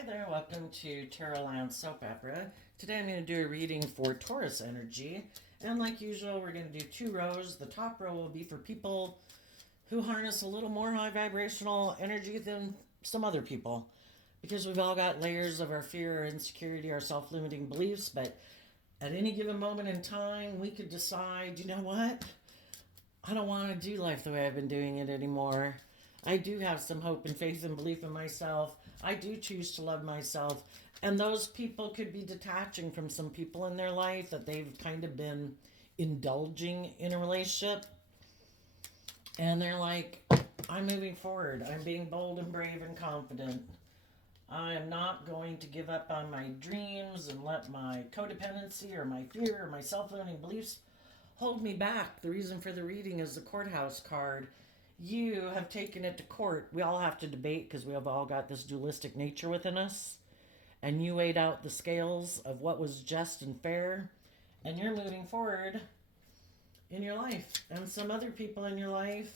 Hi there, welcome to Tarot Land Soap Opera. Today I'm going to do a reading for Taurus energy. And like usual, we're going to do two rows. The top row will be for people who harness a little more high vibrational energy than some other people. Because we've all got layers of our fear, our insecurity, our self-limiting beliefs. But at any given moment in time, we could decide, you know what? I don't want to do life the way I've been doing it anymore. I do have some hope and faith and belief in myself. I do choose to love myself. And those people could be detaching from some people in their life that they've kind of been indulging in a relationship. And they're like, I'm moving forward. I'm being bold and brave and confident. I am not going to give up on my dreams and let my codependency or my fear or my self-limiting beliefs hold me back. The reason for the reading is the courthouse card. You have taken it to court. We all have to debate because we have all got this dualistic nature within us. And you weighed out the scales of what was just and fair. And you're moving forward in your life. And some other people in your life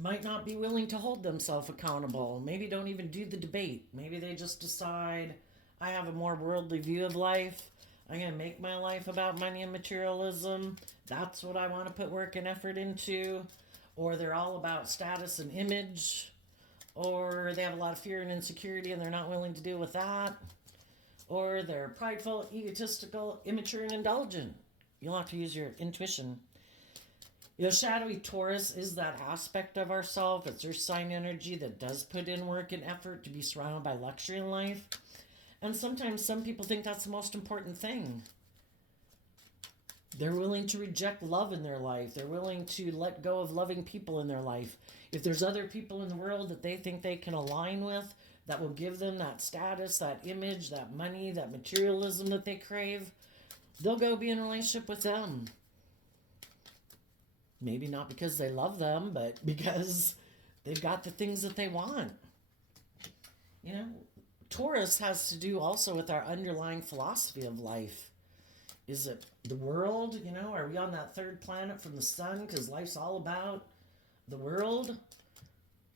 might not be willing to hold themselves accountable. Maybe don't even do the debate. Maybe they just decide, I have a more worldly view of life. I'm going to make my life about money and materialism. That's what I want to put work and effort into. Or they're all about status and image. Or they have a lot of fear and insecurity and they're not willing to deal with that. Or they're prideful, egotistical, immature, and indulgent. You'll have to use your intuition. You know, shadowy Taurus is that aspect of ourself. It's your sign energy that does put in work and effort to be surrounded by luxury in life. And sometimes some people think that's the most important thing. They're willing to reject love in their life. They're willing to let go of loving people in their life. If there's other people in the world that they think they can align with, that will give them that status, that image, that money, that materialism that they crave, they'll go be in a relationship with them. Maybe not because they love them, but because they've got the things that they want. You know, Taurus has to do also with our underlying philosophy of life. Is it the world? You know, are we on that third planet from the sun because life's all about the world?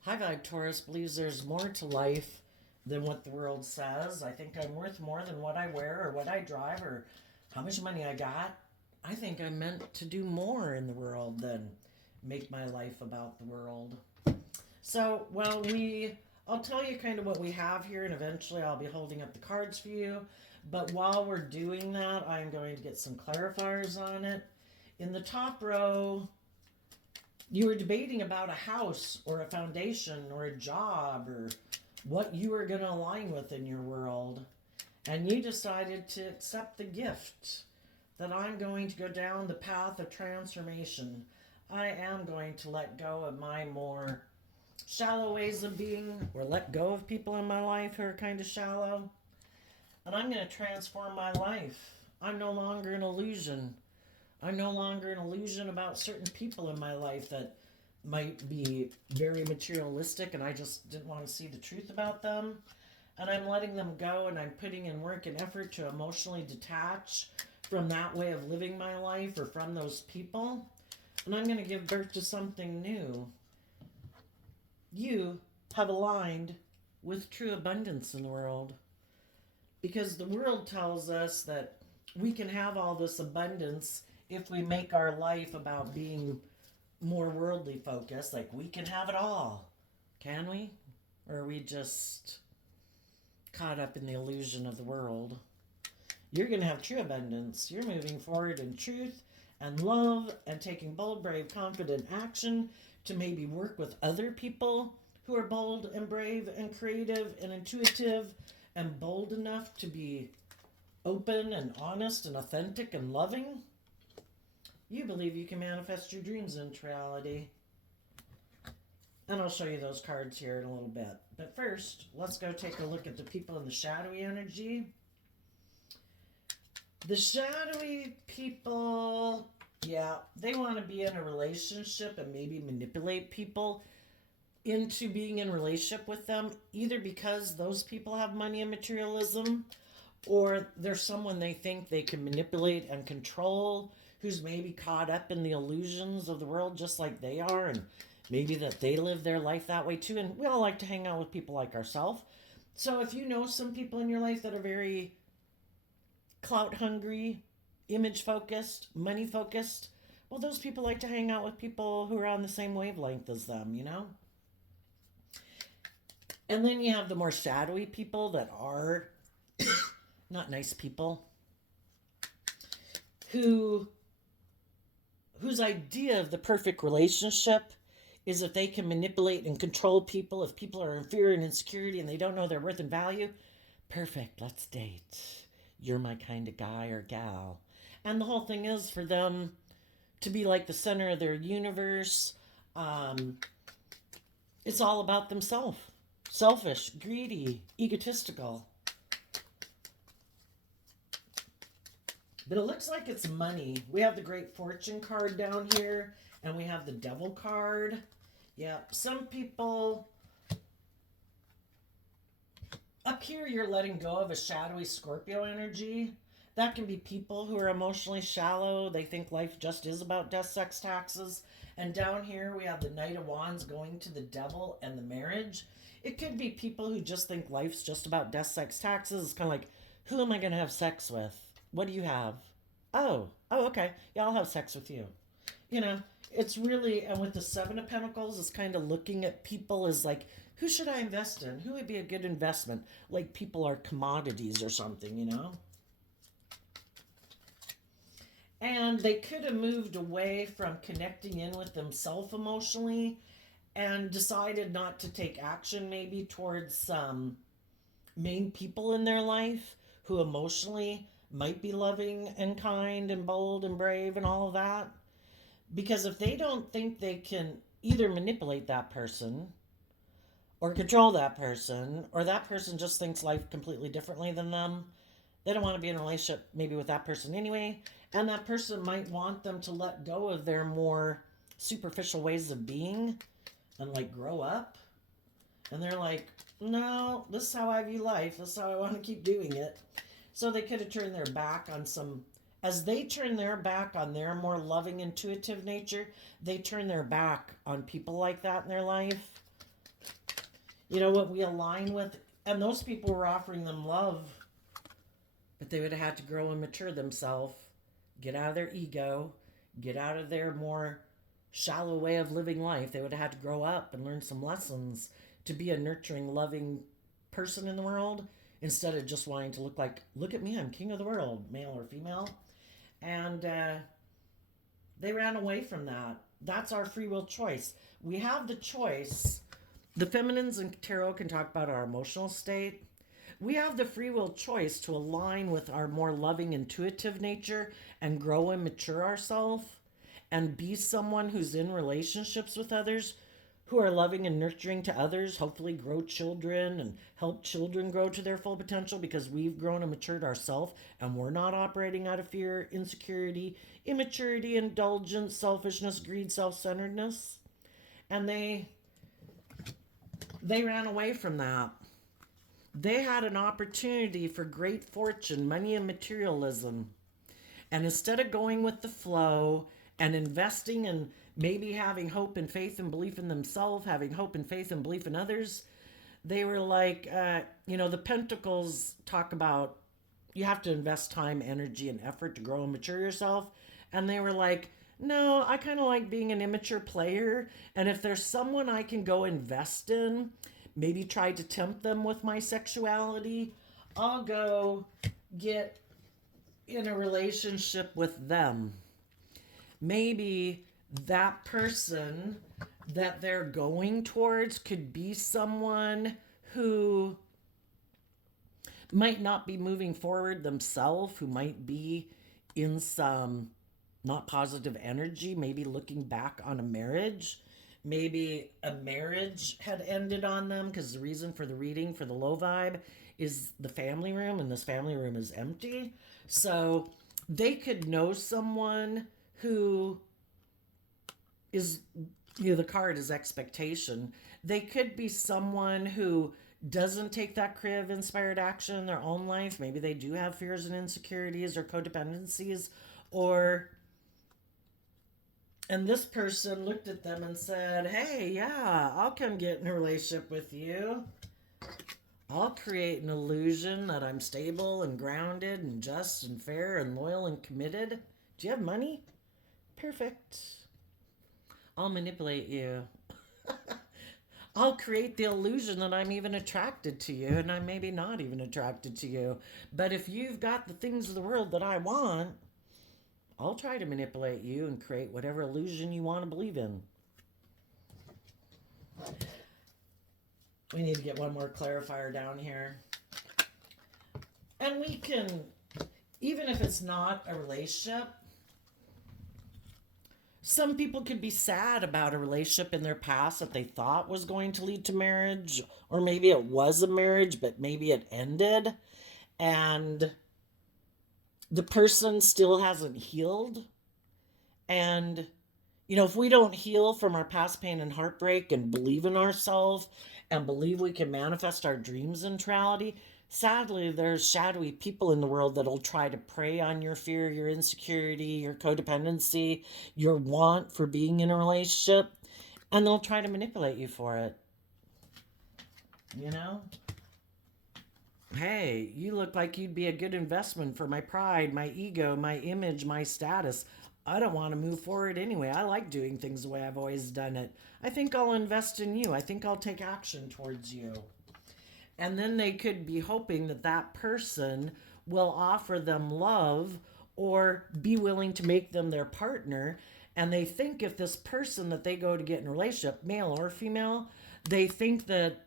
High Vibe Taurus believes there's more to life than what the world says. I think I'm worth more than what I wear or what I drive or how much money I got. I think I'm meant to do more in the world than make my life about the world. So, I'll tell you kind of what we have here, and eventually I'll be holding up the cards for you. But while we're doing that, I'm going to get some clarifiers on it. In the top row, you were debating about a house or a foundation or a job or what you were going to align with in your world. And you decided to accept the gift that I'm going to go down the path of transformation. I am going to let go of my more shallow ways of being, or let go of people in my life who are kind of shallow. And I'm going to transform my life. I'm no longer an illusion. I'm no longer an illusion about certain people in my life that might be very materialistic and I just didn't want to see the truth about them. And I'm letting them go and I'm putting in work and effort to emotionally detach from that way of living my life or from those people. And I'm going to give birth to something new. You have aligned with true abundance in the world. Because the world tells us that we can have all this abundance if we make our life about being more worldly focused. Like we can have it all. Can we? Or are we just caught up in the illusion of the world? You're going to have true abundance. You're moving forward in truth and love and taking bold, brave, confident action to maybe work with other people who are bold and brave and creative and intuitive and bold enough to be open and honest and authentic and loving. You believe you can manifest your dreams into reality. And I'll show you those cards here in a little bit. But first, let's go take a look at the people in the shadowy energy. The shadowy people, yeah, they want to be in a relationship and maybe manipulate people into being in a relationship with them, either because those people have money and materialism, or there's someone they think they can manipulate and control who's maybe caught up in the illusions of the world just like they are, and maybe that they live their life that way too. And we all like to hang out with people like ourselves. So if you know some people in your life that are very clout hungry, image focused, money focused, well, those people like to hang out with people who are on the same wavelength as them, you know? And then you have the more shadowy people that are not nice people who whose idea of the perfect relationship is if they can manipulate and control people, if people are in fear and insecurity and they don't know their worth and value, perfect, let's date. You're my kind of guy or gal. And the whole thing is for them to be like the center of their universe. It's all about themselves. Selfish, greedy, egotistical. But it looks like it's money. We have the Great Fortune card down here, and we have the Devil card. Yeah, some people... Up here, you're letting go of a shadowy Scorpio energy. That can be people who are emotionally shallow. They think life just is about death, sex, taxes. And down here, we have the Knight of Wands going to the Devil and the marriage. It could be people who just think life's just about death, sex, taxes. It's kind of like, who am I going to have sex with? What do you have? Oh, okay. Yeah, I'll have sex with you. You know, it's really, and with the Seven of Pentacles, it's kind of looking at people as like, who should I invest in? Who would be a good investment? Like people are commodities or something, you know? And they could have moved away from connecting in with themselves emotionally and decided not to take action maybe towards some main people in their life who emotionally might be loving and kind and bold and brave and all of that. Because if they don't think they can either manipulate that person or control that person, or that person just thinks life completely differently than them, they don't want to be in a relationship maybe with that person anyway. And that person might want them to let go of their more superficial ways of being and like grow up. And they're like, no, this is how I view life. This is how I want to keep doing it. So they could have turned their back on some, as they turn their back on their more loving, intuitive nature, they turn their back on people like that in their life. You know what we align with? And those people were offering them love, but they would have had to grow and mature themselves, get out of their ego, get out of their more shallow way of living life. They would have had to grow up and learn some lessons to be a nurturing, loving person in the world instead of just wanting to look like, look at me, I'm king of the world, male or female. And they ran away from that. That's our free will choice. We have the choice. The feminines in tarot can talk about our emotional state. We have the free will choice to align with our more loving, intuitive nature and grow and mature ourselves and be someone who's in relationships with others who are loving and nurturing to others, hopefully grow children and help children grow to their full potential because we've grown and matured ourselves and we're not operating out of fear, insecurity, immaturity, indulgence, selfishness, greed, self-centeredness. And they ran away from that. They had an opportunity for great fortune, money, and materialism. And instead of going with the flow and investing and maybe having hope and faith and belief in themselves, having hope and faith and belief in others, they were like, the Pentacles talk about you have to invest time, energy, and effort to grow and mature yourself. And they were like, no, I kind of like being an immature player. And if there's someone I can go invest in, maybe try to tempt them with my sexuality, I'll go get in a relationship with them. Maybe that person that they're going towards could be someone who might not be moving forward themselves, who might be in some not positive energy, maybe looking back on a marriage. Maybe a marriage had ended on them because the reason for the reading for the low vibe is the family room, and this family room is empty. So they could know someone who is, the card is expectation. They could be someone who doesn't take that creative inspired action in their own life. Maybe they do have fears and insecurities or codependencies, and this person looked at them and said, hey, yeah, I'll come get in a relationship with you. I'll create an illusion that I'm stable and grounded and just and fair and loyal and committed. Do you have money? Perfect. I'll manipulate you. I'll create the illusion that I'm even attracted to you, and I'm maybe not even attracted to you. But if you've got the things of the world that I want, I'll try to manipulate you and create whatever illusion you want to believe in. We need to get one more clarifier down here. And we can, even if it's not a relationship, some people could be sad about a relationship in their past that they thought was going to lead to marriage, or maybe it was a marriage, but maybe it ended, and the person still hasn't healed. And, if we don't heal from our past pain and heartbreak and believe in ourselves and believe we can manifest our dreams into reality, sadly, there's shadowy people in the world that'll try to prey on your fear, your insecurity, your codependency, your want for being in a relationship, and they'll try to manipulate you for it. You know? Hey, you look like you'd be a good investment for my pride, my ego, my image, my status. I don't want to move forward anyway. I like doing things the way I've always done it. I think I'll invest in you. I think I'll take action towards you. And then they could be hoping that that person will offer them love or be willing to make them their partner. And they think if this person that they go to get in a relationship, male or female, they think that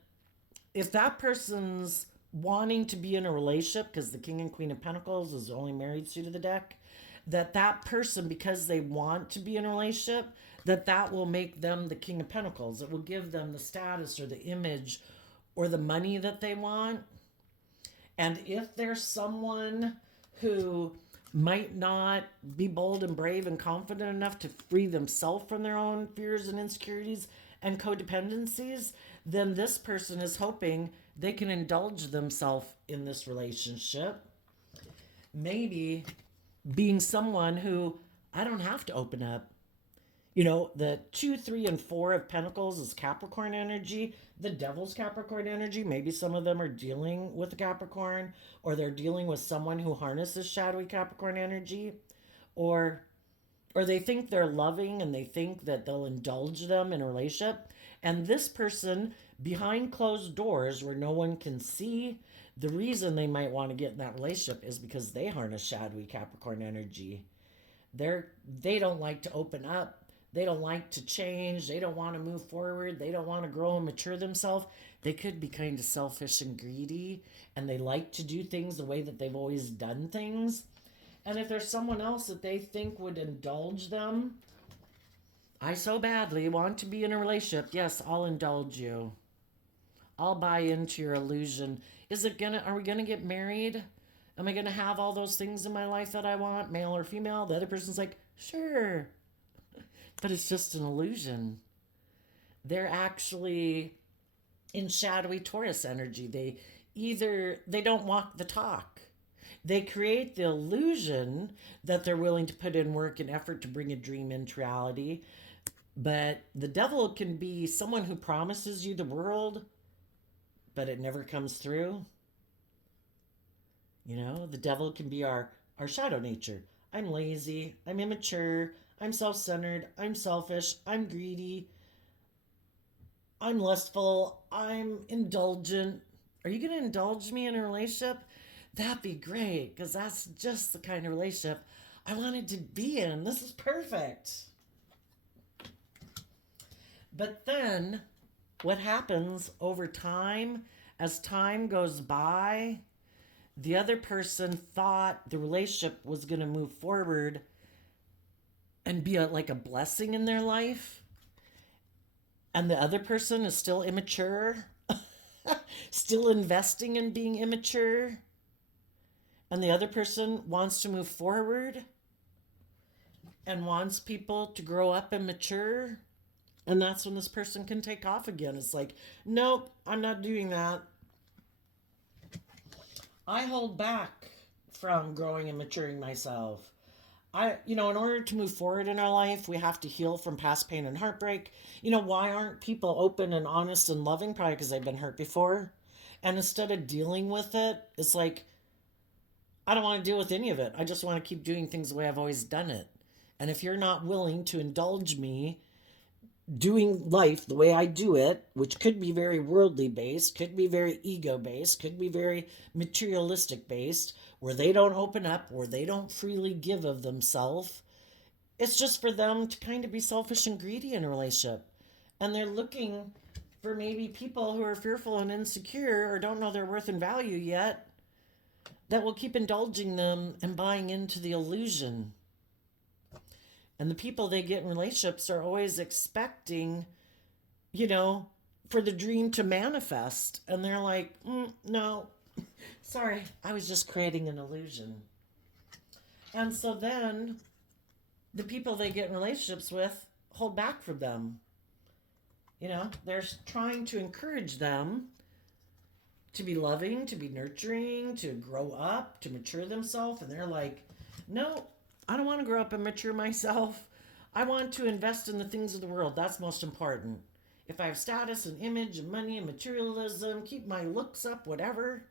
if that person's wanting to be in a relationship, because the King and Queen of Pentacles is the only married suit of the deck, that person, because they want to be in a relationship, that will make them the King of Pentacles. It will give them the status or the image or the money that they want. And if there's someone who might not be bold and brave and confident enough to free themselves from their own fears and insecurities and codependencies, then this person is hoping they can indulge themselves in this relationship. Maybe being someone who I don't have to open up. The 2, 3, and 4 of Pentacles is Capricorn energy. The Devil's Capricorn energy. Maybe some of them are dealing with Capricorn, or they're dealing with someone who harnesses shadowy Capricorn energy, or they think they're loving and they think that they'll indulge them in a relationship. And this person, behind closed doors where no one can see, the reason they might want to get in that relationship is because they harness shadowy Capricorn energy. They don't like to open up. They don't like to change. They don't want to move forward. They don't want to grow and mature themselves. They could be kind of selfish and greedy, and they like to do things the way that they've always done things. And if there's someone else that they think would indulge them, I so badly want to be in a relationship. Yes, I'll indulge you. I'll buy into your illusion. Are we gonna get married? Am I gonna have all those things in my life that I want, male or female? The other person's like, sure. But it's just an illusion. They're actually in shadowy Taurus energy. They don't walk the talk. They create the illusion that they're willing to put in work and effort to bring a dream into reality. But the devil can be someone who promises you the world, but it never comes through. The devil can be our shadow nature. I'm lazy. I'm immature. I'm self-centered. I'm selfish. I'm greedy. I'm lustful. I'm indulgent. Are you going to indulge me in a relationship? That'd be great, because that's just the kind of relationship I wanted to be in. This is perfect. But then what happens over time, as time goes by, the other person thought the relationship was going to move forward and be like a blessing in their life. And the other person is still immature, still investing in being immature. And the other person wants to move forward and wants people to grow up and mature. And that's when this person can take off again. It's like, nope, I'm not doing that. I hold back from growing and maturing myself. In order to move forward in our life, we have to heal from past pain and heartbreak. Why aren't people open and honest and loving? Probably because they've been hurt before. And instead of dealing with it, it's like, I don't want to deal with any of it. I just want to keep doing things the way I've always done it. And if you're not willing to indulge me doing life the way I do it, which could be very worldly based, could be very ego based, could be very materialistic based, where they don't open up, where they don't freely give of themselves, it's just for them to kind of be selfish and greedy in a relationship. And they're looking for maybe people who are fearful and insecure or don't know their worth and value yet that will keep indulging them and buying into the illusion. And the people they get in relationships are always expecting, you know, for the dream to manifest. And they're like, no, sorry, I was just creating an illusion. And so then the people they get in relationships with hold back from them. You know, they're trying to encourage them to be loving, to be nurturing, to grow up, to mature themselves. And they're like, no, I don't want to grow up and mature myself. I want to invest in the things of the world. That's most important. If I have status and image and money and materialism, keep my looks up, whatever,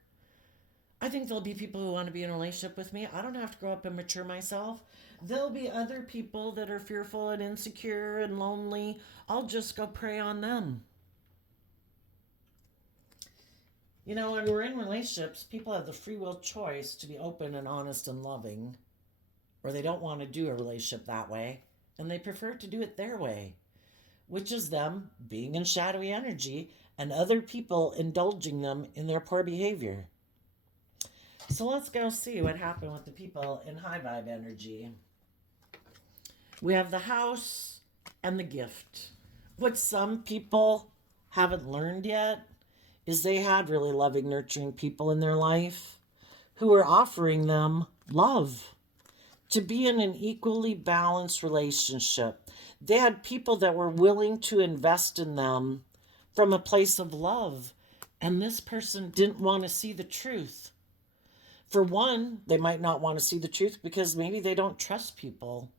I think there'll be people who want to be in a relationship with me. I don't have to grow up and mature myself. There'll be other people that are fearful and insecure and lonely. I'll just go prey on them. You know, when we're in relationships, people have the free will choice to be open and honest and loving, or they don't want to do a relationship that way, and they prefer to do it their way, which is them being in shadowy energy and other people indulging them in their poor behavior. So let's go see what happened with the people in high vibe energy. We have the house and the gift. What some people haven't learned yet is they had really loving, nurturing people in their life who were offering them love to be in an equally balanced relationship. They had people that were willing to invest in them from a place of love. And this person didn't want to see the truth. For one, they might not want to see the truth because maybe they don't trust people.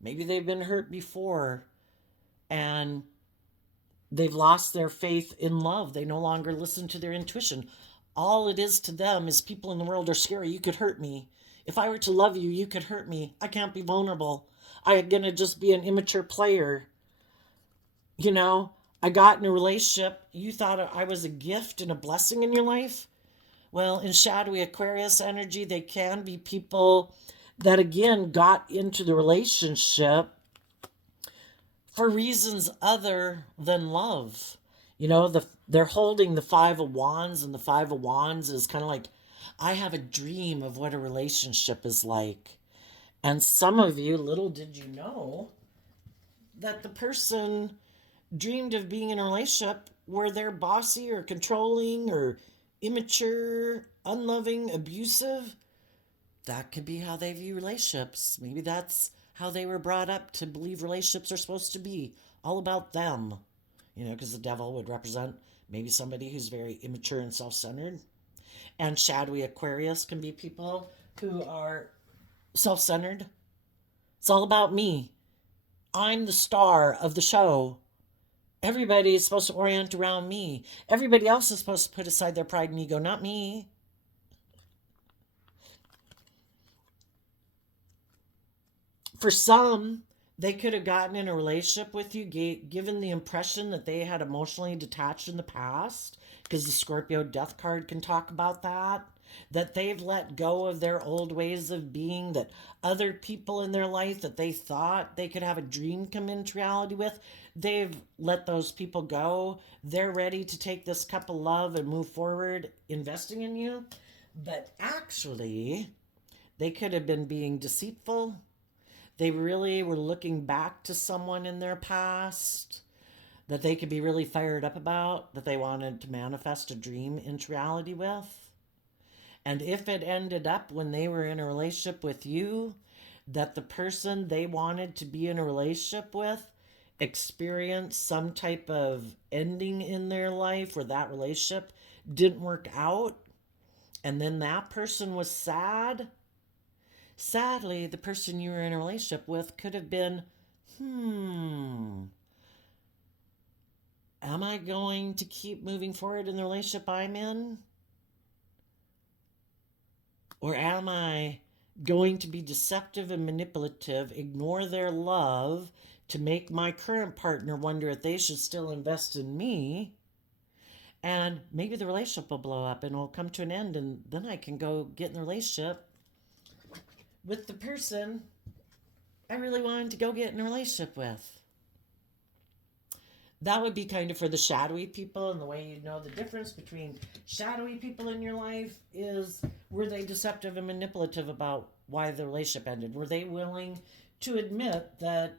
Maybe they've been hurt before and they've lost their faith in love. They no longer listen to their intuition. All it is to them is people in the world are scary. You could hurt me. If I were to love you, you could hurt me. I can't be vulnerable. I'm going to just be an immature player. You know, I got in a relationship. You thought I was a gift and a blessing in your life. Well, in shadowy Aquarius energy, they can be people that, again, got into the relationship for reasons other than love. You know, they're holding the Five of Wands, and the Five of Wands is kind of like, I have a dream of what a relationship is like. And some of you, little did you know, that the person dreamed of being in a relationship where they're bossy or controlling or immature, unloving, abusive. That could be how they view relationships. Maybe that's how they were brought up to believe relationships are supposed to be all about them. You know, because the devil would represent maybe somebody who's very immature and self-centered. And shadowy Aquarius can be people who are self-centered. It's all about me. I'm the star of the show. Everybody is supposed to orient around me. Everybody else is supposed to put aside their pride and ego, not me. For some, they could have gotten in a relationship with you, given the impression that they had emotionally detached in the past, because the Scorpio death card can talk about that they've let go of their old ways of being, that other people in their life that they thought they could have a dream come into reality with, they've let those people go. They're ready to take this cup of love and move forward, investing in you. But actually, they could have been being deceitful. They really were looking back to someone in their past that they could be really fired up about, that they wanted to manifest a dream into reality with. And if it ended up when they were in a relationship with you, that the person they wanted to be in a relationship with experienced some type of ending in their life where that relationship didn't work out, and then that person was sad. Sadly, the person you were in a relationship with could have been, am I going to keep moving forward in the relationship I'm in? Or am I going to be deceptive and manipulative, ignore their love to make my current partner wonder if they should still invest in me? And maybe the relationship will blow up and it'll come to an end, and then I can go get in the relationship with the person I really wanted to go get in a relationship with. That would be kind of for the shadowy people, and the way you know the difference between shadowy people in your life is, were they deceptive and manipulative about why the relationship ended? Were they willing to admit that,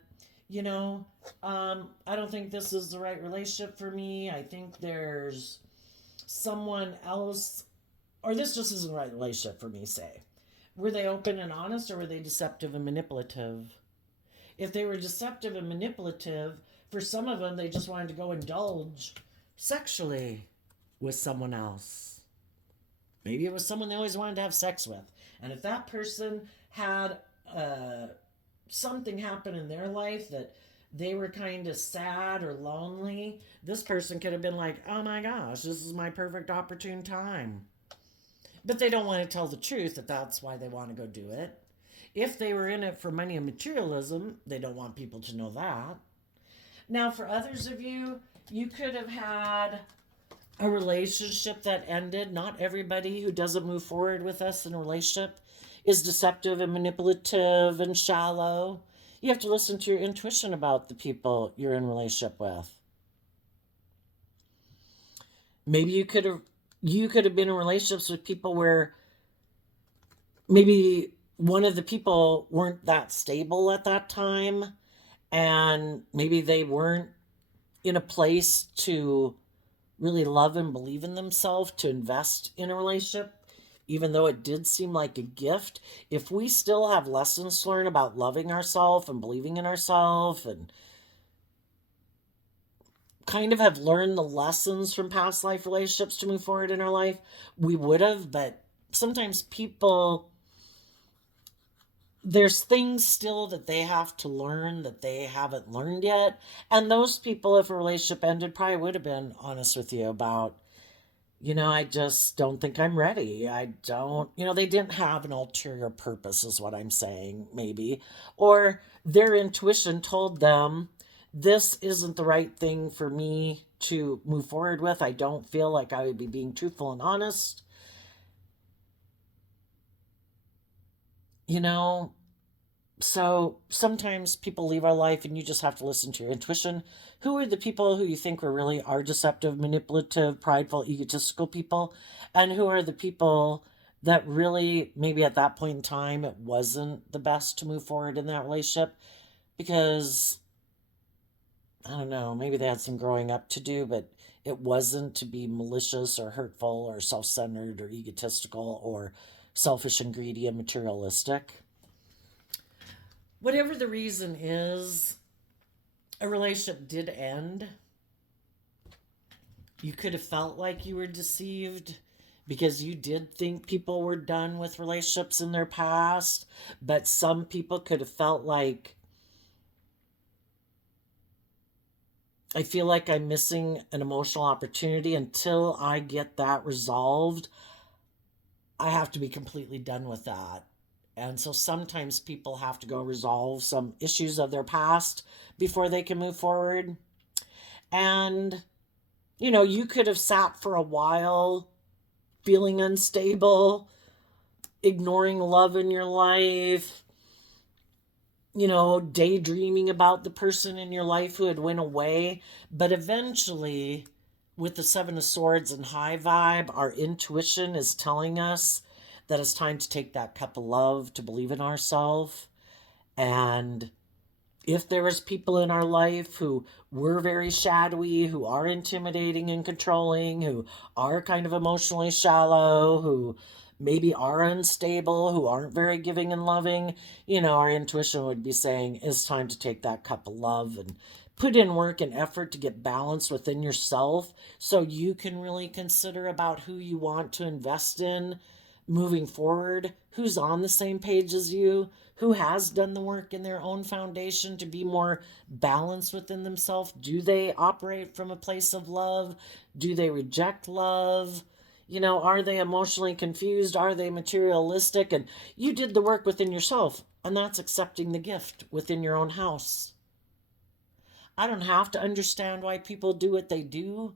I don't think this is the right relationship for me. I think there's someone else, or this just isn't the right relationship for me, say. Were they open and honest, or were they deceptive and manipulative? If they were deceptive and manipulative, for some of them, they just wanted to go indulge sexually with someone else. Maybe it was someone they always wanted to have sex with. And if that person had something happen in their life that they were kind of sad or lonely, this person could have been like, oh my gosh, this is my perfect opportune time. But they don't want to tell the truth that that's why they want to go do it. If they were in it for money and materialism, they don't want people to know that. Now, for others of you, you could have had a relationship that ended. Not everybody who doesn't move forward with us in a relationship is deceptive and manipulative and shallow. You have to listen to your intuition about the people you're in a relationship with. Maybe you could have been in relationships with people where maybe one of the people weren't that stable at that time, and maybe they weren't in a place to really love and believe in themselves to invest in a relationship, even though it did seem like a gift. If we still have lessons to learn about loving ourselves and believing in ourselves, and kind of have learned the lessons from past life relationships to move forward in our life, we would have. But sometimes people, there's things still that they have to learn that they haven't learned yet. And those people, if a relationship ended, probably would have been honest with you about, I just don't think I'm ready. I don't, they didn't have an ulterior purpose, is what I'm saying, maybe. Or their intuition told them, this isn't the right thing for me to move forward with. I don't feel like I would be being truthful and honest. So sometimes people leave our life and you just have to listen to your intuition. Who are the people who you think really are deceptive, manipulative, prideful, egotistical people? And who are the people that really, maybe at that point in time, it wasn't the best to move forward in that relationship? Because, I don't know, maybe they had some growing up to do, but it wasn't to be malicious or hurtful or self-centered or egotistical or selfish and greedy and materialistic. Whatever the reason is, a relationship did end. You could have felt like you were deceived because you did think people were done with relationships in their past, but some people could have felt like, I feel like I'm missing an emotional opportunity. Until I get that resolved, I have to be completely done with that. And so sometimes people have to go resolve some issues of their past before they can move forward. And, you could have sat for a while feeling unstable, ignoring love in your life, daydreaming about the person in your life who had went away. But eventually, with the Seven of Swords and high vibe, our intuition is telling us that it's time to take that cup of love, to believe in ourselves. And if there is people in our life who were very shadowy, who are intimidating and controlling, who are kind of emotionally shallow, who maybe are unstable, who aren't very giving and loving, our intuition would be saying it's time to take that cup of love and put in work and effort to get balanced within yourself so you can really consider about who you want to invest in moving forward, who's on the same page as you, who has done the work in their own foundation to be more balanced within themselves. Do they operate from a place of love? Do they reject love? Are they emotionally confused? Are they materialistic? And you did the work within yourself, and that's accepting the gift within your own house. I don't have to understand why people do what they do.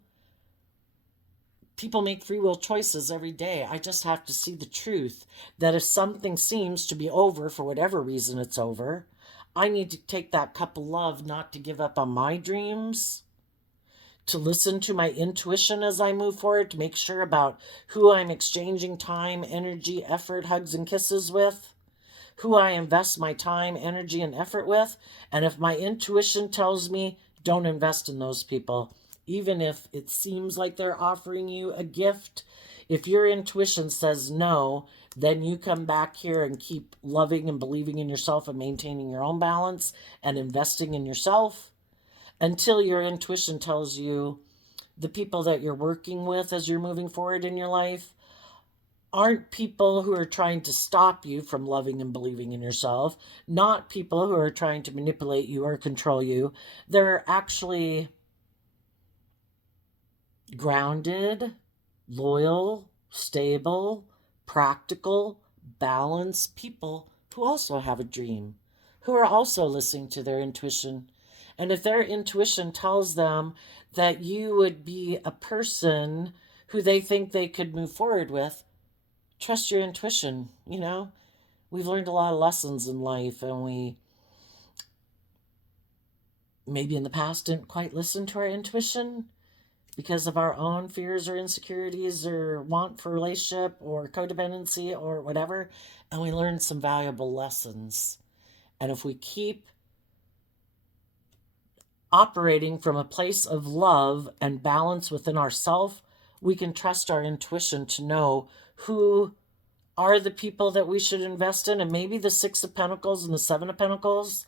People make free will choices every day. I just have to see the truth that if something seems to be over for whatever reason it's over, I need to take that cup of love not to give up on my dreams, to listen to my intuition as I move forward, to make sure about who I'm exchanging time, energy, effort, hugs, and kisses with, who I invest my time, energy, and effort with. And if my intuition tells me don't invest in those people, even if it seems like they're offering you a gift, if your intuition says no, then you come back here and keep loving and believing in yourself and maintaining your own balance and investing in yourself until your intuition tells you the people that you're working with as you're moving forward in your life aren't people who are trying to stop you from loving and believing in yourself, not people who are trying to manipulate you or control you. They're actually grounded, loyal, stable, practical, balanced people who also have a dream, who are also listening to their intuition. And if their intuition tells them that you would be a person who they think they could move forward with, trust your intuition. We've learned a lot of lessons in life, and we maybe in the past didn't quite listen to our intuition because of our own fears or insecurities or want for relationship or codependency or whatever, and we learned some valuable lessons. And if we keep operating from a place of love and balance within ourselves, we can trust our intuition to know who are the people that we should invest in. And maybe the Six of Pentacles and the Seven of Pentacles,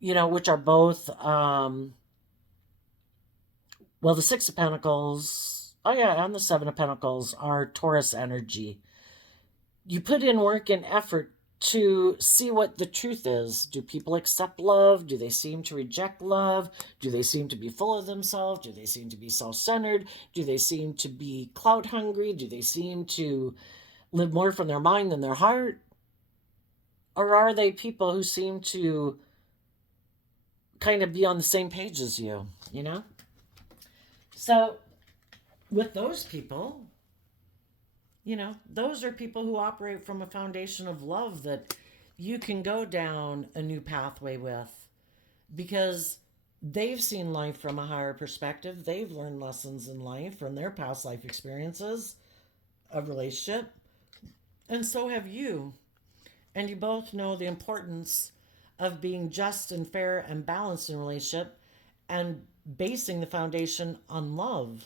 which are both, the Six of Pentacles, and the Seven of Pentacles are Taurus energy. You put in work and effort to see what the truth is. Do people accept love? Do they seem to reject love? Do they seem to be full of themselves? Do they seem to be self-centered? Do they seem to be clout hungry? Do they seem to live more from their mind than their heart? Or are they people who seem to kind of be on the same page as you, So with those people, those are people who operate from a foundation of love that you can go down a new pathway with, because they've seen life from a higher perspective. They've learned lessons in life from their past life experiences of relationship. And so have you. And you both know the importance of being just and fair and balanced in relationship and basing the foundation on love.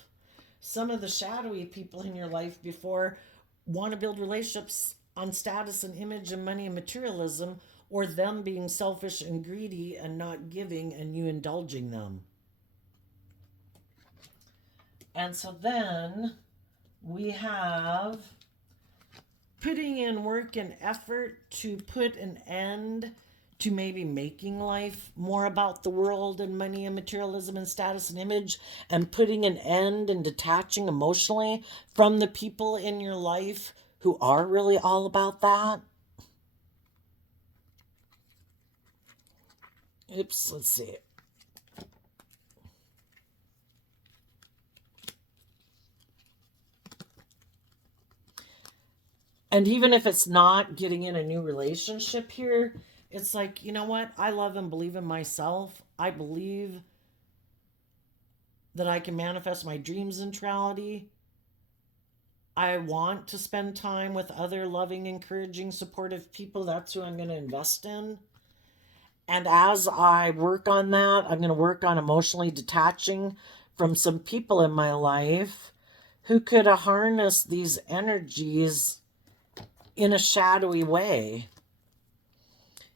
Some of the shadowy people in your life before want to build relationships on status and image and money and materialism, or them being selfish and greedy and not giving and you indulging them. And so then we have putting in work and effort to put an end to maybe making life more about the world and money and materialism and status and image, and putting an end and detaching emotionally from the people in your life who are really all about that. Let's see. And even if it's not getting in a new relationship here, it's like, you know what? I love and believe in myself. I believe that I can manifest my dreams into reality. I want to spend time with other loving, encouraging, supportive people. That's who I'm going to invest in. And as I work on that, I'm going to work on emotionally detaching from some people in my life who could harness these energies in a shadowy way.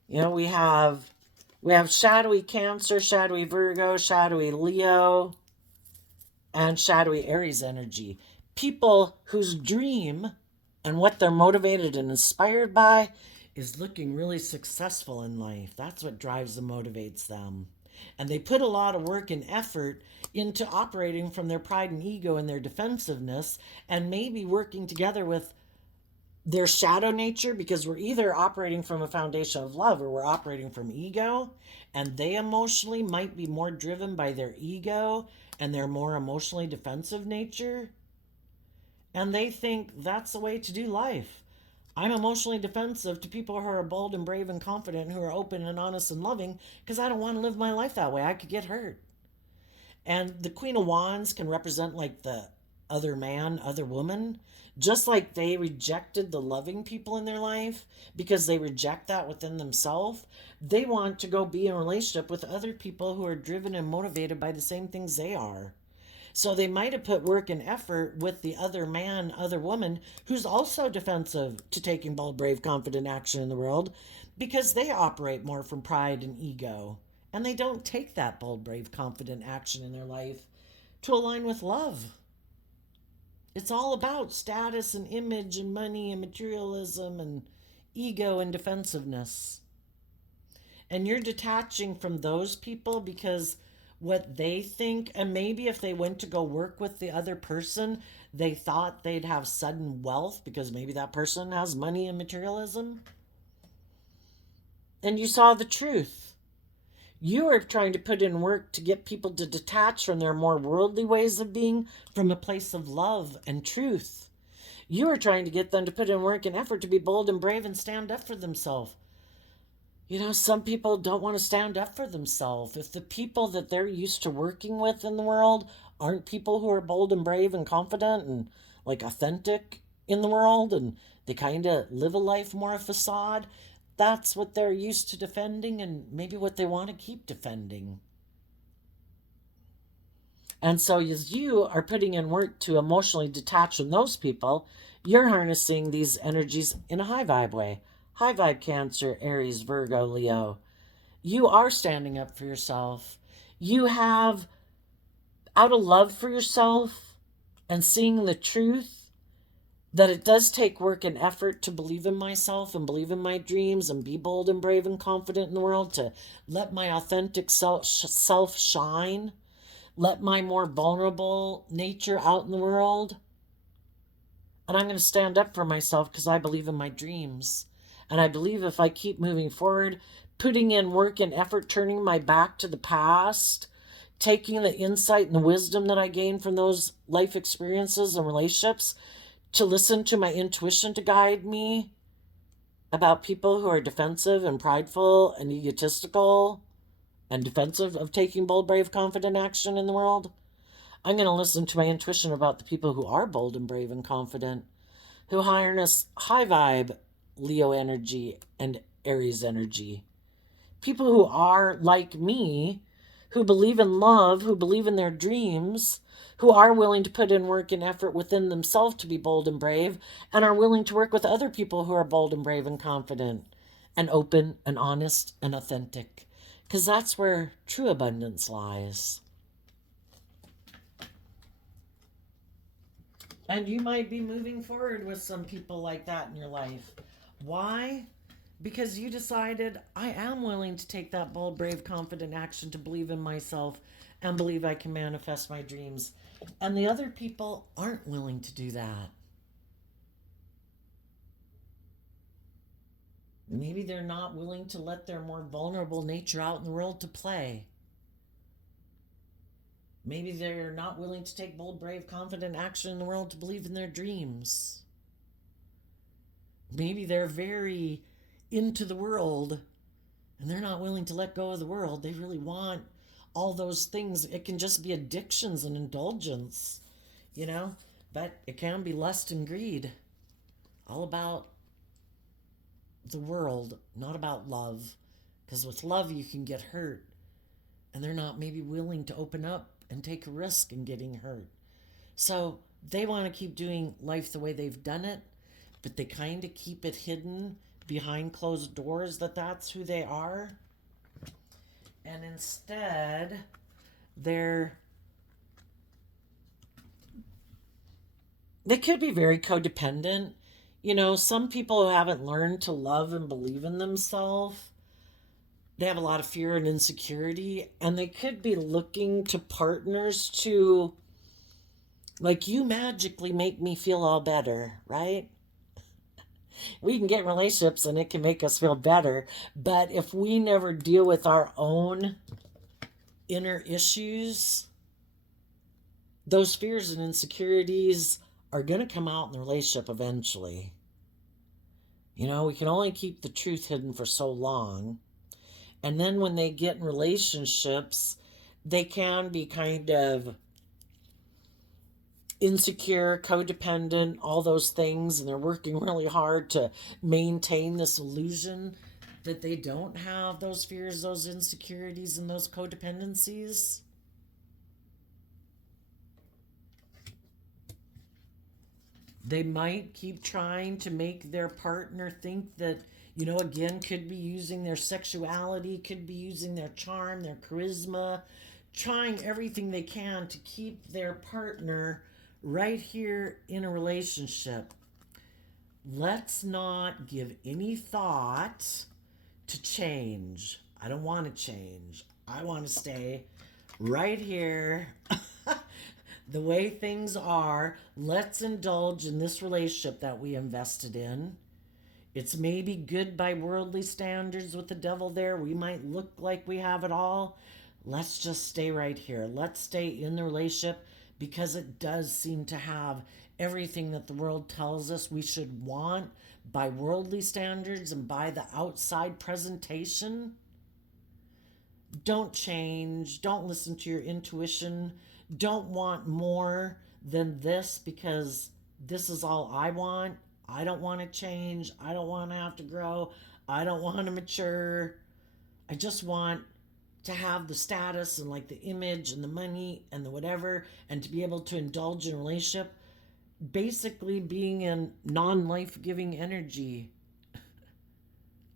We have shadowy Cancer, shadowy Virgo, shadowy Leo, and shadowy Aries energy. People whose dream And what they're motivated and inspired by is looking really successful in life. That's what drives and motivates them. And they put a lot of work and effort into operating from their pride and ego and their defensiveness, and maybe working together with their shadow nature, because we're either operating from a foundation of love or we're operating from ego. And they emotionally might be more driven by their ego and their more emotionally defensive nature. And they think that's the way to do life. I'm emotionally defensive to people who are bold and brave and confident, who are open and honest and loving, because I don't want to live my life that way. I could get hurt. And the Queen of Wands can represent like the other man, other woman, just like they rejected the loving people in their life because they reject that within themselves. They want to go be in a relationship with other people who are driven and motivated by the same things they are. So they might have put work and effort with the other man, other woman, who's also defensive to taking bold, brave, confident action in the world, because they operate more from pride and ego. And they don't take that bold, brave, confident action in their life to align with love. It's all about status and image and money and materialism and ego and defensiveness. And you're detaching from those people because what they think, and maybe if they went to go work with the other person, they thought they'd have sudden wealth because maybe that person has money and materialism. And you saw the truth. You are trying to put in work to get people to detach from their more worldly ways of being from a place of love and truth. You are trying to get them to put in work and effort to be bold and brave and stand up for themselves. You know, some people don't want to stand up for themselves. If the people that they're used to working with in the world aren't people who are bold and brave and confident and like authentic in the world, and they kind of live a life more a facade, that's what they're used to defending and maybe what they want to keep defending. And so, as you are putting in work to emotionally detach from those people, you're harnessing these energies in a high vibe way. High vibe Cancer, Aries, Virgo, Leo. You are standing up for yourself. You have, out of love for yourself and seeing the truth, that it does take work and effort to believe in myself and believe in my dreams and be bold and brave and confident in the world, to let my authentic self shine, let my more vulnerable nature out in the world. And I'm going to stand up for myself because I believe in my dreams. And I believe if I keep moving forward, putting in work and effort, turning my back to the past, taking the insight and the wisdom that I gained from those life experiences and relationships, to listen to my intuition to guide me about people who are defensive and prideful and egotistical and defensive of taking bold, brave, confident action in the world. I'm going to listen to my intuition about the people who are bold and brave and confident, who harness high vibe Leo energy and Aries energy. People who are like me, who believe in love, who believe in their dreams, who are willing to put in work and effort within themselves to be bold and brave, and are willing to work with other people who are bold and brave and confident and open and honest and authentic. Because that's where true abundance lies. And you might be moving forward with some people like that in your life. Why? Because you decided, I am willing to take that bold, brave, confident action to believe in myself and believe I can manifest my dreams. And the other people aren't willing to do that. Maybe they're not willing to let their more vulnerable nature out in the world to play. Maybe they're not willing to take bold, brave, confident action in the world to believe in their dreams. Maybe they're very into the world and they're not willing to let go of the world. They really want all those things. It can just be addictions and indulgence, you know, but it can be lust and greed. All about the world, not about love. Because with love, you can get hurt. And they're not maybe willing to open up and take a risk in getting hurt. So they want to keep doing life the way they've done it, but they kind of keep it hidden behind closed doors that that's who they are. And instead, they could be very codependent. Some people who haven't learned to love and believe in themselves, they have a lot of fear and insecurity, and they could be looking to partners to, like, you magically make me feel all better, right? We can get in relationships and it can make us feel better, but if we never deal with our own inner issues, those fears and insecurities are going to come out in the relationship eventually. We can only keep the truth hidden for so long. And then when they get in relationships, they can be kind of insecure, codependent, all those things, and they're working really hard to maintain this illusion that they don't have those fears, those insecurities, and those codependencies. They might keep trying to make their partner think that, again, could be using their sexuality, could be using their charm, their charisma, trying everything they can to keep their partner right here in a relationship. Let's not give any thought to change. I don't want to change. I want to stay right here the way things are. Let's indulge in this relationship that we invested in. It's maybe good by worldly standards with the devil there. We might look like we have it all. Let's just stay right here. Let's stay in the relationship because it does seem to have everything that the world tells us we should want by worldly standards and by the outside presentation. Don't change. Don't listen to your intuition. Don't want more than this because this is all I want. I don't want to change. I don't want to have to grow. I don't want to mature. I just want to have the status and like the image and the money and the whatever, and to be able to indulge in a relationship, basically being in non-life giving energy.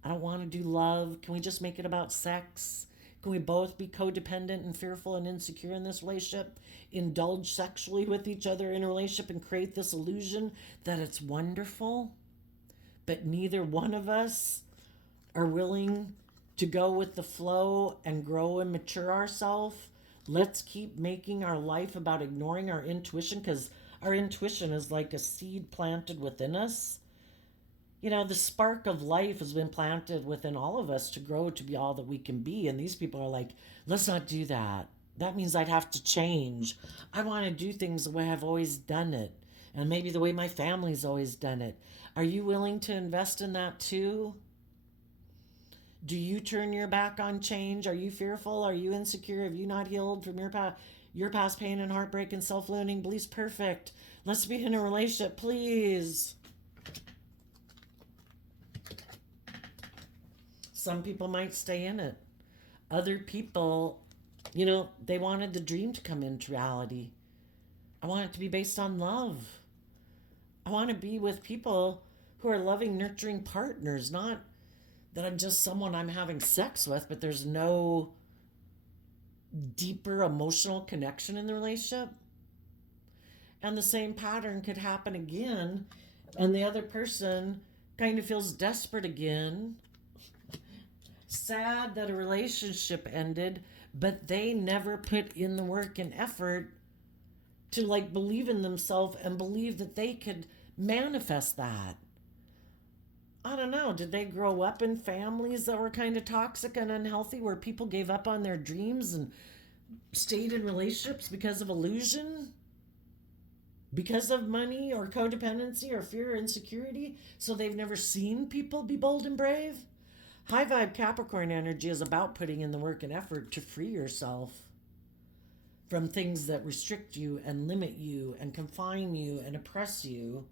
I don't want to do love. Can we just make it about sex? Can we both be codependent and fearful and insecure in this relationship? Indulge sexually with each other in a relationship and create this illusion that it's wonderful? But neither one of us are willing to go with the flow and grow and mature ourselves. Let's keep making our life about ignoring our intuition, because our intuition is like a seed planted within us. The spark of life has been planted within all of us to grow to be all that we can be. And these people are like, let's not do that. That means I'd have to change. I want to do things the way I've always done it, and maybe the way my family's always done it. Are you willing to invest in that too? Do you turn your back on change? Are you fearful? Are you insecure? Have you not healed from your past pain and heartbreak and self-limiting beliefs? Perfect. Let's be in a relationship, please. Some people might stay in it. Other people, they wanted the dream to come into reality. I want it to be based on love. I want to be with people who are loving, nurturing partners, not that I'm just someone I'm having sex with, but there's no deeper emotional connection in the relationship. And the same pattern could happen again, and the other person kind of feels desperate again, sad that a relationship ended, but they never put in the work and effort to like believe in themselves and believe that they could manifest that. I don't know. Did they grow up in families that were kind of toxic and unhealthy, where people gave up on their dreams and stayed in relationships because of illusion? Because of money or codependency or fear or insecurity? So they've never seen people be bold and brave? High vibe Capricorn energy is about putting in the work and effort to free yourself from things that restrict you and limit you and confine you and oppress you.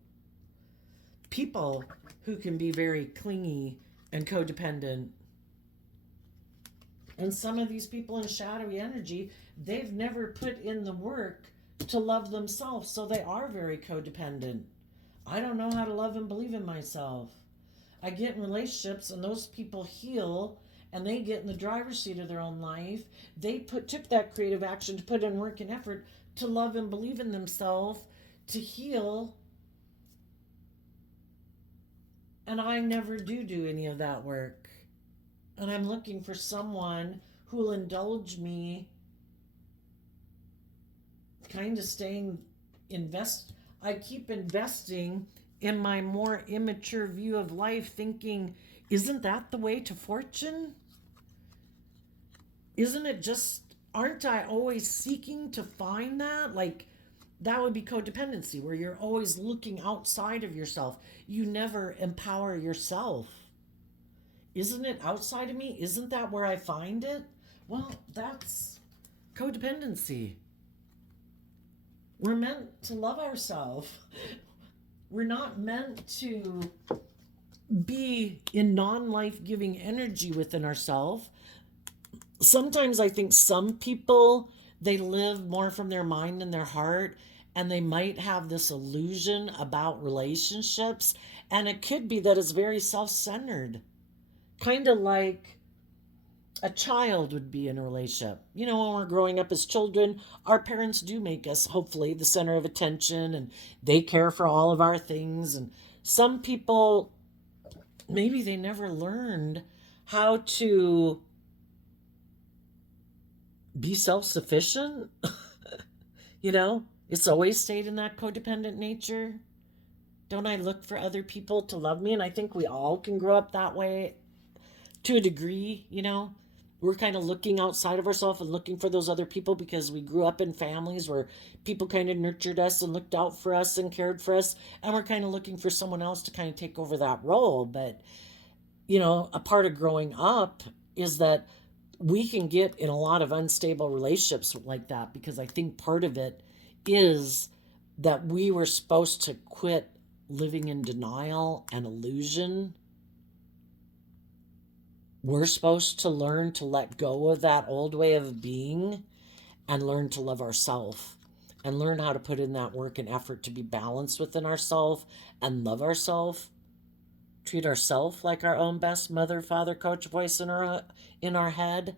People who can be very clingy and codependent. And some of these people in shadowy energy, they've never put in the work to love themselves, so they are very codependent. I don't know how to love and believe in myself. I get in relationships and those people heal and they get in the driver's seat of their own life. They took that creative action to put in work and effort to love and believe in themselves, to heal, And I never do any of that work. And I'm looking for someone who will indulge me, kind of staying invest. I keep investing in my more immature view of life, thinking, isn't that the way to fortune? Isn't it just, aren't I always seeking to find that? Like, that would be codependency, where you're always looking outside of yourself. You never empower yourself. Isn't it outside of me? Isn't that where I find it? Well, that's codependency. We're meant to love ourselves. We're not meant to be in non life giving energy within ourselves. Sometimes I think some people, they live more from their mind and their heart, and they might have this illusion about relationships. And it could be that it's very self centered, kind of like a child would be in a relationship. You know, when we're growing up as children, our parents do make us, hopefully, the center of attention, and they care for all of our things. And some people, maybe they never learned how to be self sufficient. You know, it's always stayed in that codependent nature. Don't I look for other people to love me? And I think we all can grow up that way to a degree, you know. We're kind of looking outside of ourselves and looking for those other people because we grew up in families where people kind of nurtured us and looked out for us and cared for us. And we're kind of looking for someone else to kind of take over that role. But, you know, a part of growing up is that we can get in a lot of unstable relationships like that, because I think part of it is that we were supposed to quit living in denial and illusion. We're supposed to learn to let go of that old way of being and learn to love ourselves and learn how to put in that work and effort to be balanced within ourselves and love ourselves. Treat ourselves like our own best mother, father, coach voice in our head.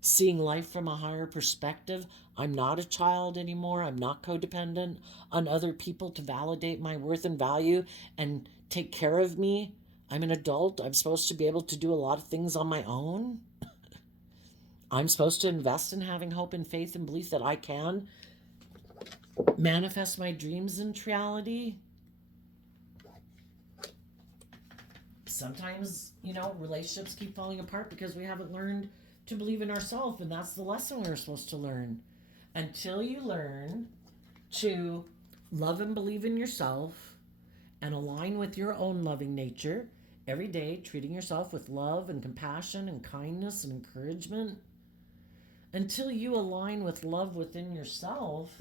Seeing life from a higher perspective. I'm not a child anymore. I'm not codependent on other people to validate my worth and value and take care of me. I'm an adult. I'm supposed to be able to do a lot of things on my own. I'm supposed to invest in having hope and faith and belief that I can manifest my dreams into reality. Sometimes, you know, relationships keep falling apart because we haven't learned to believe in ourselves, and that's the lesson we're supposed to learn. Until you learn to love and believe in yourself and align with your own loving nature every day, treating yourself with love and compassion and kindness and encouragement, until you align with love within yourself,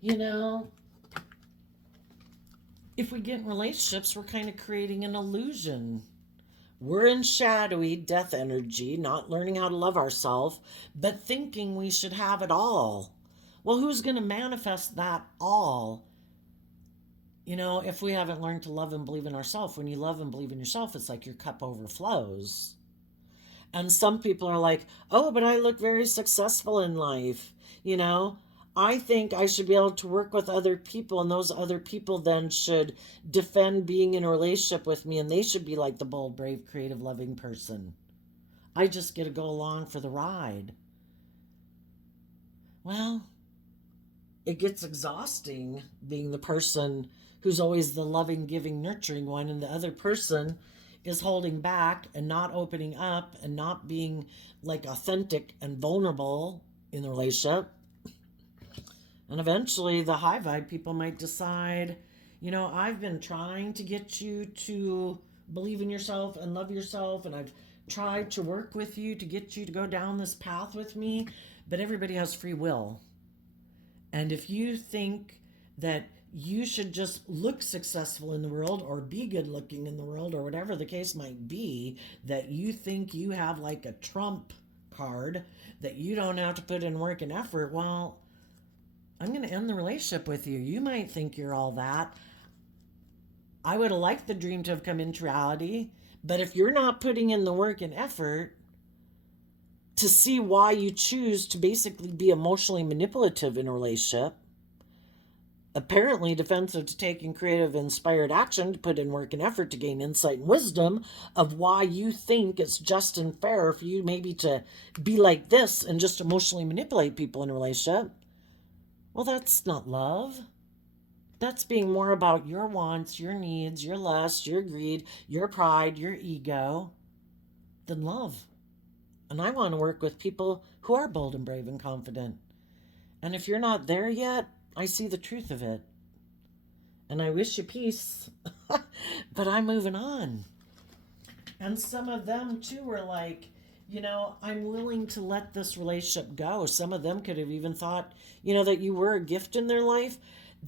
you know, if we get in relationships, we're kind of creating an illusion. We're in shadowy death energy, not learning how to love ourselves, but thinking we should have it all. Well, who's going to manifest that all? You know, if we haven't learned to love and believe in ourselves, when you love and believe in yourself, it's like your cup overflows. And some people are like, oh, but I look very successful in life. You know, I think I should be able to work with other people, and those other people then should defend being in a relationship with me, and they should be like the bold, brave, creative, loving person. I just get to go along for the ride. Well, it gets exhausting being the person who's always the loving, giving, nurturing one, and the other person is holding back and not opening up and not being like authentic and vulnerable in the relationship. And eventually the high vibe people might decide, you know, I've been trying to get you to believe in yourself and love yourself, and I've tried to work with you to get you to go down this path with me, but everybody has free will. And if you think that you should just look successful in the world or be good looking in the world or whatever the case might be, that you think you have like a trump card, that you don't have to put in work and effort, well, I'm going to end the relationship with you. You might think you're all that. I would have liked the dream to have come into reality, but if you're not putting in the work and effort to see why you choose to basically be emotionally manipulative in a relationship, apparently defensive to taking creative, inspired action to put in work and effort to gain insight and wisdom of why you think it's just and fair for you maybe to be like this and just emotionally manipulate people in a relationship. Well, that's not love. That's being more about your wants, your needs, your lust, your greed, your pride, your ego than love. And I want to work with people who are bold and brave and confident. And if you're not there yet, I see the truth of it. And I wish you peace. But I'm moving on. And some of them too were like, I'm willing to let this relationship go. Some of them could have even thought, that you were a gift in their life.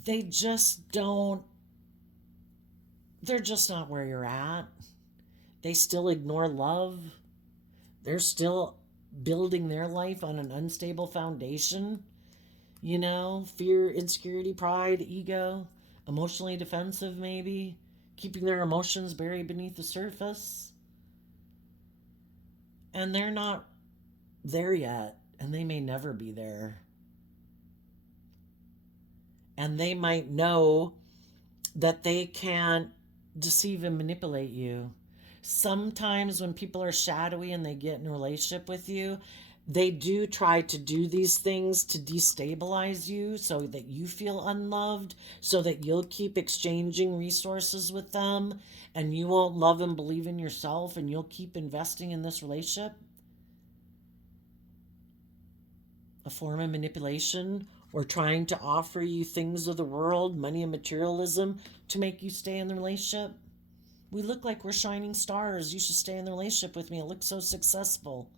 They just don't, they're just not where you're at. They still ignore love. They're still building their life on an unstable foundation. Fear, insecurity, pride, ego, emotionally defensive, maybe, keeping their emotions buried beneath the surface. And they're not there yet, and they may never be there. And they might know that they can't deceive and manipulate you. Sometimes when people are shadowy and they get in a relationship with you, they do try to do these things to destabilize you so that you feel unloved, so that you'll keep exchanging resources with them and you won't love and believe in yourself and you'll keep investing in this relationship. A form of manipulation, or trying to offer you things of the world, money and materialism, to make you stay in the relationship. We look like we're shining stars. You should stay in the relationship with me. It looks so successful.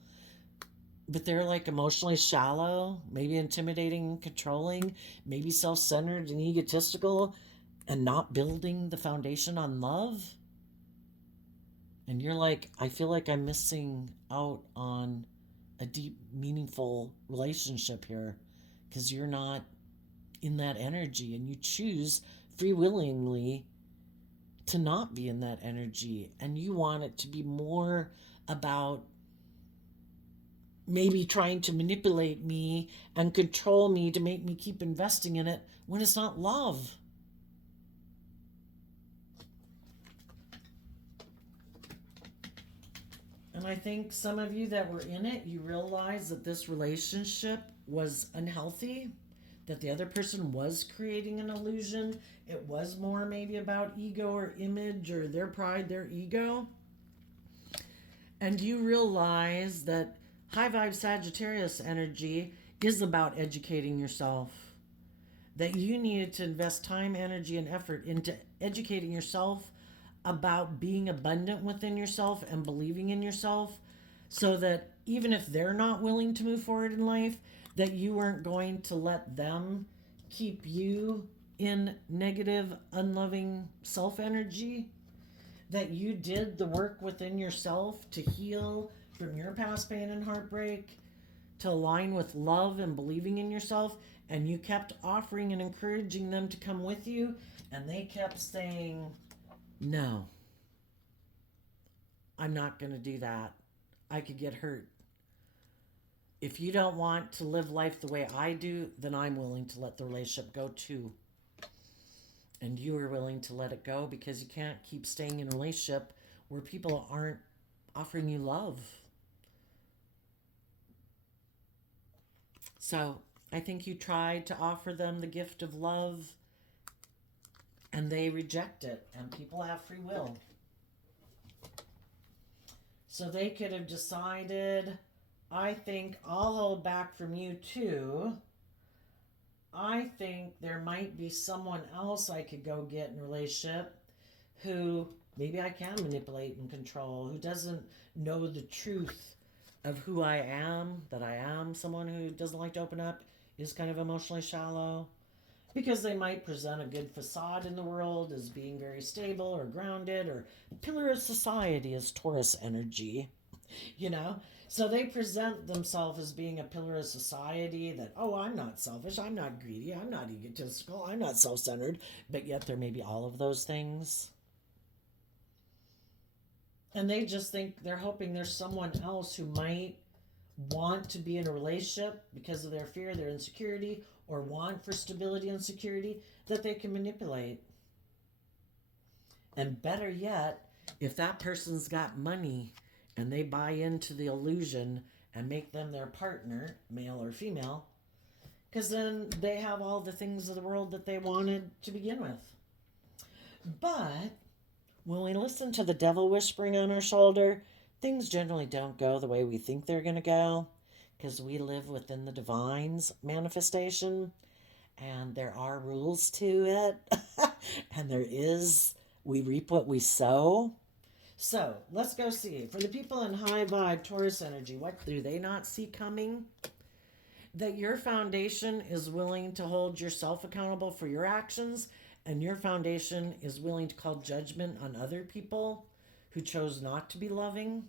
But they're like emotionally shallow, maybe intimidating, controlling, maybe self-centered and egotistical, and not building the foundation on love. And you're like, I feel like I'm missing out on a deep, meaningful relationship here because you're not in that energy, and you choose free willingly to not be in that energy, and you want it to be more about maybe trying to manipulate me and control me to make me keep investing in it when it's not love. And I think some of you that were in it, you realize that this relationship was unhealthy, that the other person was creating an illusion. It was more maybe about ego or image or their pride, their ego. And you realize that high vibe Sagittarius energy is about educating yourself. That you needed to invest time, energy, and effort into educating yourself about being abundant within yourself and believing in yourself, so that even if they're not willing to move forward in life, that you weren't going to let them keep you in negative, unloving self energy. That you did the work within yourself to heal from your past pain and heartbreak, to align with love and believing in yourself, and you kept offering and encouraging them to come with you, and they kept saying, no, I'm not going to do that. I could get hurt. If you don't want to live life the way I do, then I'm willing to let the relationship go too. And you are willing to let it go because you can't keep staying in a relationship where people aren't offering you love. So I think you tried to offer them the gift of love and they reject it, and people have free will. So they could have decided, I think I'll hold back from you too. I think there might be someone else I could go get in a relationship who maybe I can manipulate and control, who doesn't know the truth of who I am, that I am someone who doesn't like to open up, is kind of emotionally shallow. Because they might present a good facade in the world as being very stable or grounded or pillar of society as Taurus energy, you know? So they present themselves as being a pillar of society that, oh, I'm not selfish, I'm not greedy, I'm not egotistical, I'm not self-centered, but yet there may be all of those things. And they just think, they're hoping there's someone else who might want to be in a relationship because of their fear, their insecurity, or want for stability and security that they can manipulate. And better yet, if that person's got money and they buy into the illusion and make them their partner, male or female, because then they have all the things of the world that they wanted to begin with. But when we listen to the devil whispering on our shoulder, things generally don't go the way we think they're going to go, because we live within the divine's manifestation and there are rules to it. And we reap what we sow. So let's go see. For the people in high vibe Taurus energy, what do they not see coming? That your foundation is willing to hold yourself accountable for your actions, and your foundation is willing to call judgment on other people who chose not to be loving.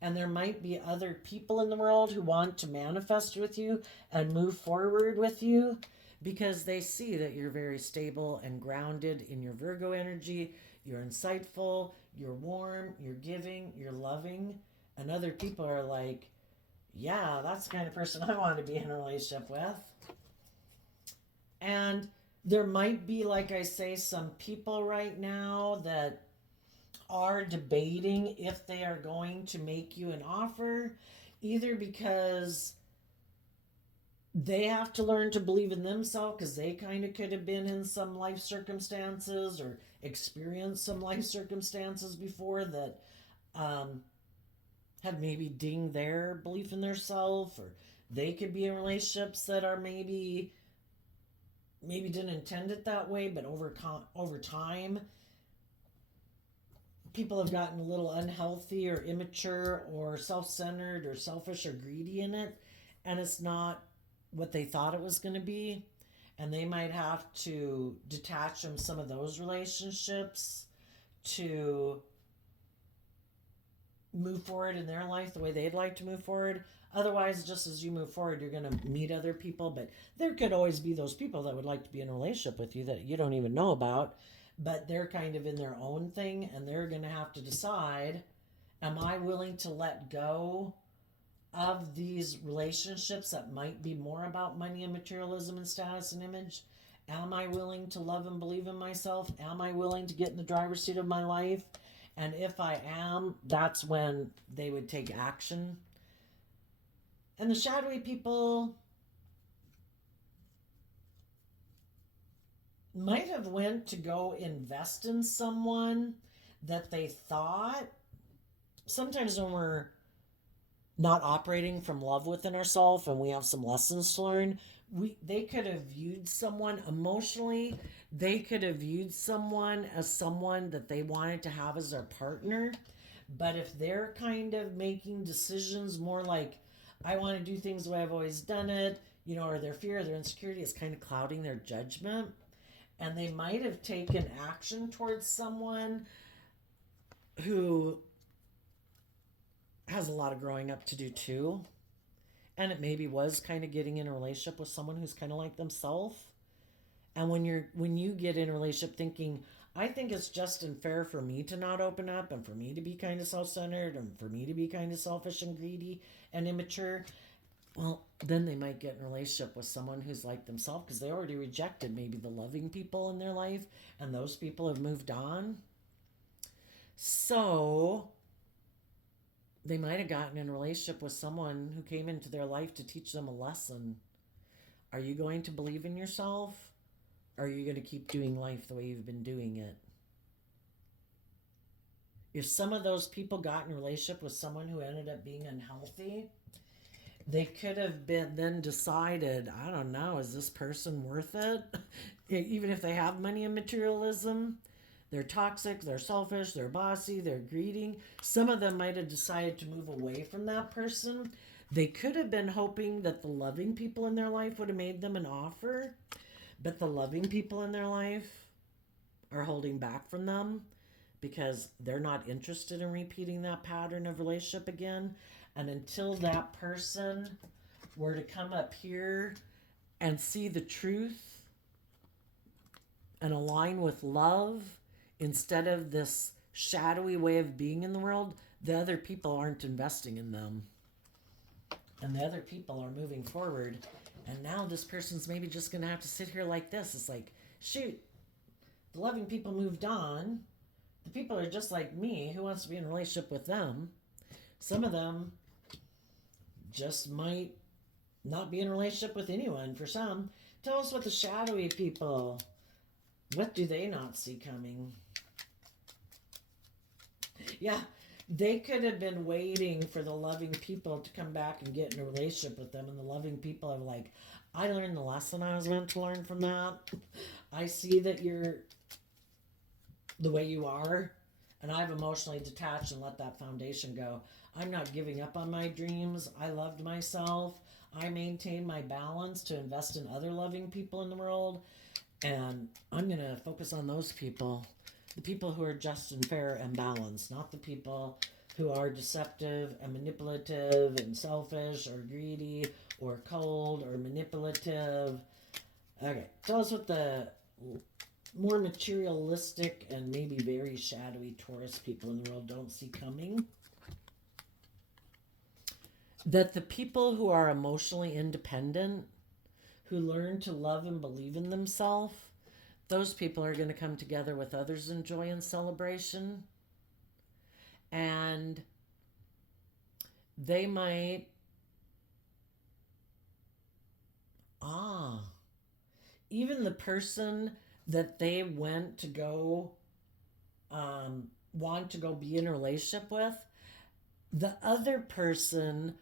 And there might be other people in the world who want to manifest with you and move forward with you because they see that you're very stable and grounded in your Virgo energy. You're insightful, you're warm, you're giving, you're loving. And other people are like, yeah, that's the kind of person I want to be in a relationship with. And there might be, like I say, some people right now that are debating if they are going to make you an offer, either because they have to learn to believe in themselves because they kind of could have been in some life circumstances or experienced some life circumstances before that have maybe dinged their belief in their self, or they could be in relationships that are maybe didn't intend it that way, but over time people have gotten a little unhealthy or immature or self-centered or selfish or greedy in it, and it's not what they thought it was going to be, and they might have to detach from some of those relationships to move forward in their life the way they'd like to move forward. Otherwise, just as you move forward, you're going to meet other people, but there could always be those people that would like to be in a relationship with you that you don't even know about, but they're kind of in their own thing, and they're going to have to decide, am I willing to let go of these relationships that might be more about money and materialism and status and image? Am I willing to love and believe in myself? Am I willing to get in the driver's seat of my life? And if I am, that's when they would take action. And the shadowy people might have went to go invest in someone that they thought, sometimes when we're not operating from love within ourselves and we have some lessons to learn, they could have viewed someone emotionally, they could have viewed someone as someone that they wanted to have as their partner. But if they're kind of making decisions more like, I want to do things the way I've always done it, or their fear or their insecurity is kind of clouding their judgment, and they might have taken action towards someone who has a lot of growing up to do too. And it maybe was kind of getting in a relationship with someone who's kind of like themselves. And when you get in a relationship thinking, I think it's just and fair for me to not open up and for me to be kind of self-centered and for me to be kind of selfish and greedy and immature, well, then they might get in a relationship with someone who's like themselves because they already rejected maybe the loving people in their life, and those people have moved on. So they might have gotten in a relationship with someone who came into their life to teach them a lesson. Are you going to believe in yourself? Or are you going to keep doing life the way you've been doing it? If some of those people got in a relationship with someone who ended up being unhealthy, they could have been then decided, I don't know, is this person worth it? Even if they have money and materialism, they're toxic, they're selfish, they're bossy, they're greedy. Some of them might have decided to move away from that person. They could have been hoping that the loving people in their life would have made them an offer, but the loving people in their life are holding back from them because they're not interested in repeating that pattern of relationship again. And until that person were to come up here and see the truth and align with love instead of this shadowy way of being in the world, the other people aren't investing in them. And the other people are moving forward. And now this person's maybe just going to have to sit here like this. It's like, shoot, the loving people moved on. The people are just like me. Who wants to be in a relationship with them? Some of them just might not be in a relationship with anyone. For some, tell us what the shadowy people, what do they not see coming? Yeah, they could have been waiting for the loving people to come back and get in a relationship with them, and the loving people are like, I learned the lesson I was meant to learn from that. I see that you're the way you are, and I've emotionally detached and let that foundation go. I'm not giving up on my dreams. I loved myself. I maintain my balance to invest in other loving people in the world, and I'm going to focus on those people. The people who are just and fair and balanced, not the people who are deceptive and manipulative and selfish or greedy or cold or manipulative. Okay, tell us what the more materialistic and maybe very shadowy Taurus people in the world don't see coming. That the people who are emotionally independent, who learn to love and believe in themselves, those people are going to come together with others in joy and celebration. And they might, even the person that they went to go, want to go be in a relationship with, the other person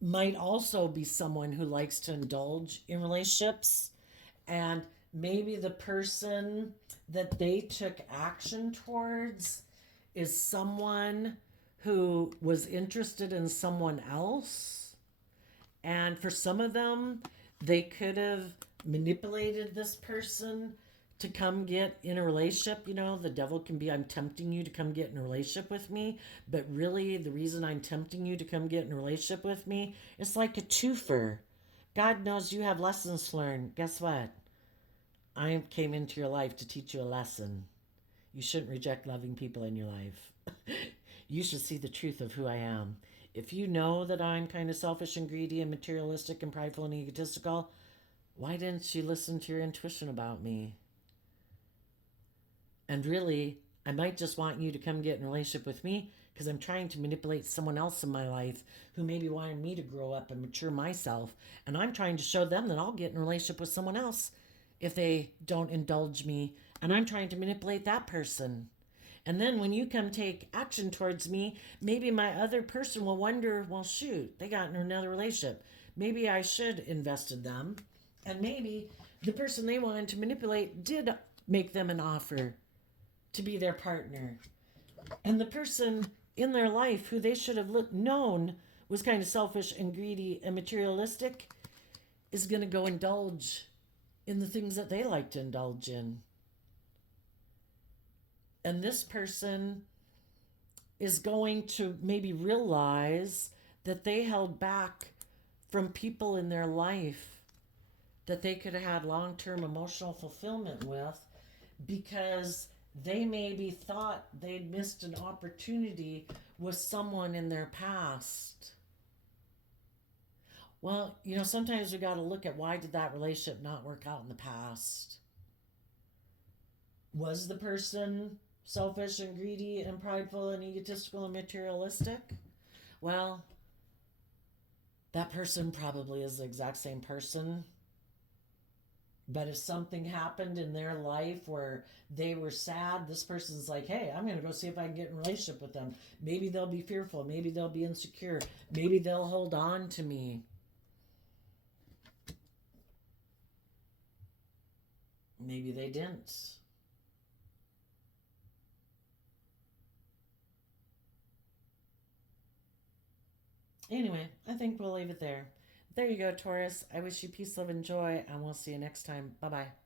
might also be someone who likes to indulge in relationships. And maybe the person that they took action towards is someone who was interested in someone else. And for some of them, they could have manipulated this person to come get in a relationship. You know, the devil can be, I'm tempting you to come get in a relationship with me. But really, the reason I'm tempting you to come get in a relationship with me, it's like a twofer. God knows you have lessons to learn. Guess what? I came into your life to teach you a lesson. You shouldn't reject loving people in your life. You should see the truth of who I am. If you know that I'm kind of selfish and greedy and materialistic and prideful and egotistical, why didn't you listen to your intuition about me? And really, I might just want you to come get in a relationship with me because I'm trying to manipulate someone else in my life who maybe wanted me to grow up and mature myself. And I'm trying to show them that I'll get in a relationship with someone else if they don't indulge me. And I'm trying to manipulate that person. And then when you come take action towards me, maybe my other person will wonder, well, shoot, they got in another relationship. Maybe I should invest in them. And maybe the person they wanted to manipulate did make them an offer to be their partner. And the person in their life who they should have known was kind of selfish and greedy and materialistic is going to go indulge in the things that they like to indulge in. And this person is going to maybe realize that they held back from people in their life that they could have had long-term emotional fulfillment with because they maybe thought they'd missed an opportunity with someone in their past. Well, you know, sometimes we got to look at why did that relationship not work out in the past? Was the person selfish and greedy and prideful and egotistical and materialistic? Well, that person probably is the exact same person. But if something happened in their life where they were sad, this person's like, hey, I'm going to go see if I can get in a relationship with them. Maybe they'll be fearful. Maybe they'll be insecure. Maybe they'll hold on to me. Maybe they didn't. Anyway, I think we'll leave it there. There you go, Taurus. I wish you peace, love, and joy, and we'll see you next time. Bye-bye.